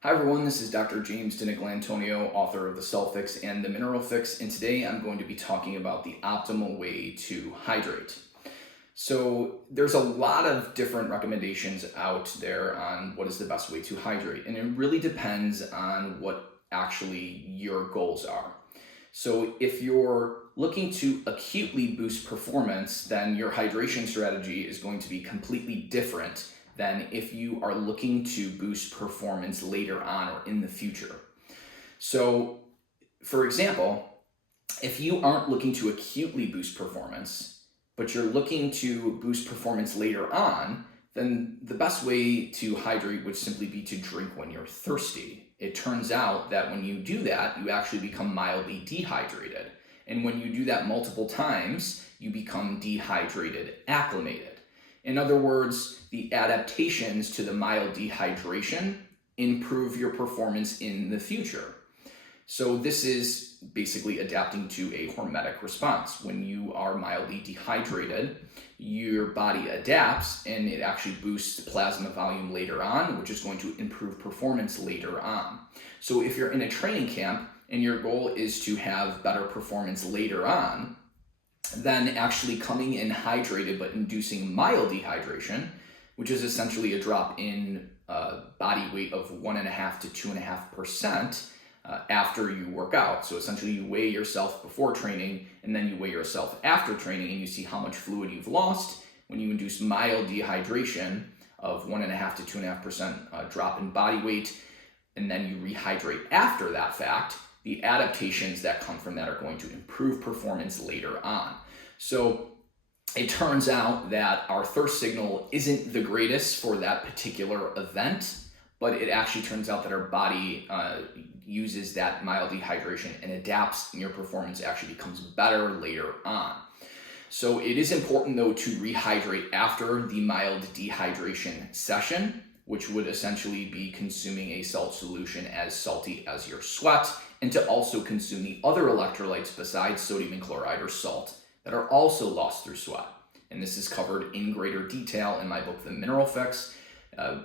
Hi everyone, this is Dr. James DiNicolantonio, author of The Cell Fix and The Mineral Fix, and today I'm going to be talking about the optimal way to hydrate. So there's a lot of different recommendations out there on what is the best way to hydrate, and it really depends on what actually your goals are. So if you're looking to acutely boost performance, then your hydration strategy is going to be completely different than if you are looking to boost performance later on or in the future. So, for example, if you aren't looking to acutely boost performance, but you're looking to boost performance later on, then the best way to hydrate would simply be to drink when you're thirsty. It turns out that when you do that, you actually become mildly dehydrated. And when you do that multiple times, you become dehydrated acclimated. In other words, the adaptations to the mild dehydration improve your performance in the future. So this is basically adapting to a hormetic response. When you are mildly dehydrated, your body adapts and it actually boosts plasma volume later on, which is going to improve performance later on. So if you're in a training camp and your goal is to have better performance later on, then actually coming in hydrated but inducing mild dehydration, which is essentially a drop in body weight of 1.5 to 2.5% after you work out. So essentially you weigh yourself before training and then you weigh yourself after training and you see how much fluid you've lost. When you induce mild dehydration of 1.5 to 2.5% drop in body weight, and then you rehydrate after that fact, the adaptations that come from that are going to improve performance later on. So it turns out that our thirst signal isn't the greatest for that particular event, but it actually turns out that our body uses that mild dehydration and adapts, and your performance actually becomes better later on. So it is important though to rehydrate after the mild dehydration session, which would essentially be consuming a salt solution as salty as your sweat, and to also consume the other electrolytes besides sodium and chloride or salt that are also lost through sweat. And this is covered in greater detail in my book, The Mineral Fix,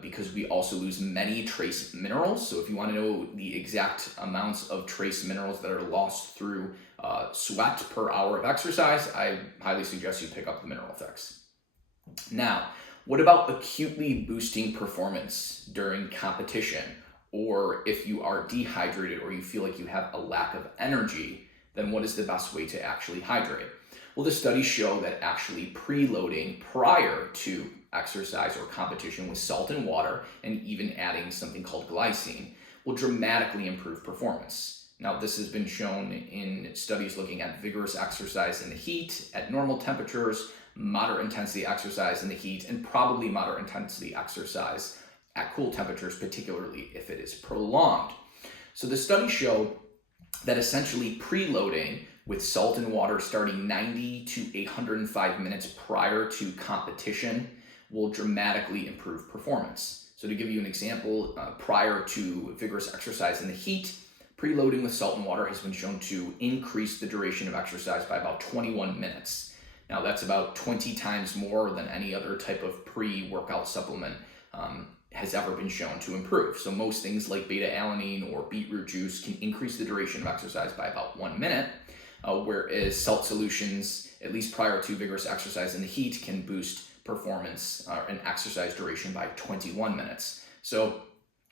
because we also lose many trace minerals. So if you want to know the exact amounts of trace minerals that are lost through sweat per hour of exercise, I highly suggest you pick up The Mineral Fix. Now, what about acutely boosting performance during competition? Or if you are dehydrated or you feel like you have a lack of energy, then what is the best way to actually hydrate? Well, the studies show that actually preloading prior to exercise or competition with salt and water, and even adding something called glycine, will dramatically improve performance. Now, this has been shown in studies looking at vigorous exercise in the heat, at normal temperatures, moderate intensity exercise in the heat, and probably moderate intensity exercise at cool temperatures, particularly if it is prolonged. So the studies show that essentially preloading with salt and water starting 90 to 105 minutes prior to competition will dramatically improve performance. So to give you an example, prior to vigorous exercise in the heat, preloading with salt and water has been shown to increase the duration of exercise by about 21 minutes. Now that's about 20 times more than any other type of pre-workout supplement has ever been shown to improve. So most things like beta-alanine or beetroot juice can increase the duration of exercise by about 1 minute, whereas salt solutions, at least prior to vigorous exercise in the heat, can boost performance and exercise duration by 21 minutes. So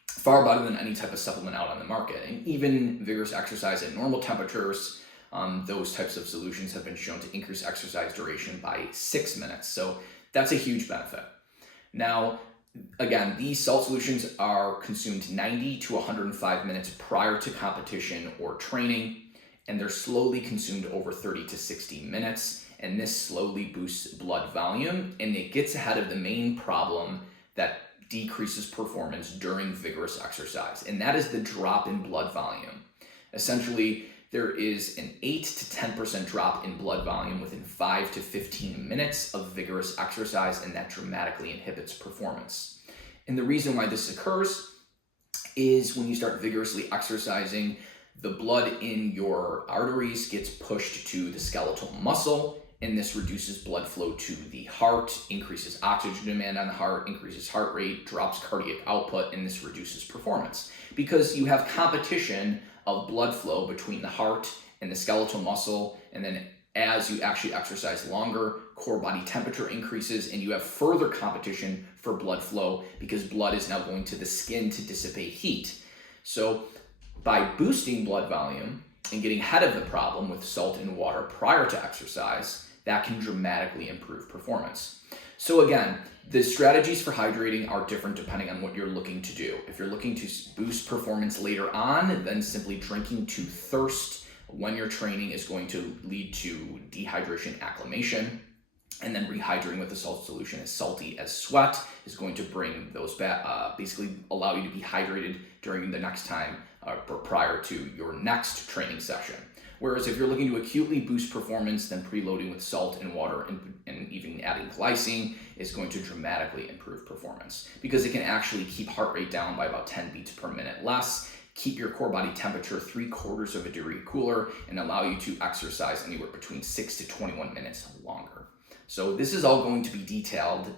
far better than any type of supplement out on the market. And even vigorous exercise at normal temperatures, those types of solutions have been shown to increase exercise duration by 6 minutes. So that's a huge benefit. Now, again, these salt solutions are consumed 90 to 105 minutes prior to competition or training, and they're slowly consumed over 30 to 60 minutes. And this slowly boosts blood volume, and it gets ahead of the main problem that decreases performance during vigorous exercise, and that is the drop in blood volume. Essentially, there is an 8 to 10% drop in blood volume within 5 to 15 minutes of vigorous exercise, and that dramatically inhibits performance. And the reason why this occurs is when you start vigorously exercising, the blood in your arteries gets pushed to the skeletal muscle, and this reduces blood flow to the heart, increases oxygen demand on the heart, increases heart rate, drops cardiac output, and this reduces performance because you have competition of blood flow between the heart and the skeletal muscle, and then as you actually exercise longer, core body temperature increases, and you have further competition for blood flow because blood is now going to the skin to dissipate heat. So by boosting blood volume and getting ahead of the problem with salt and water prior to exercise, that can dramatically improve performance. So again, the strategies for hydrating are different depending on what you're looking to do. If you're looking to boost performance later on, then simply drinking to thirst when you're training is going to lead to dehydration acclimation. And then rehydrating with a salt solution as salty as sweat is going to bring those back, basically allow you to be hydrated during the next time or prior to your next training session. Whereas if you're looking to acutely boost performance, then preloading with salt and water and even adding glycine is going to dramatically improve performance because it can actually keep heart rate down by about 10 beats per minute less, keep your core body temperature 3/4 of a degree cooler, and allow you to exercise anywhere between 6 to 21 minutes longer. So this is all going to be detailed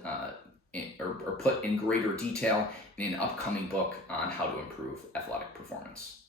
or put in greater detail in an upcoming book on how to improve athletic performance.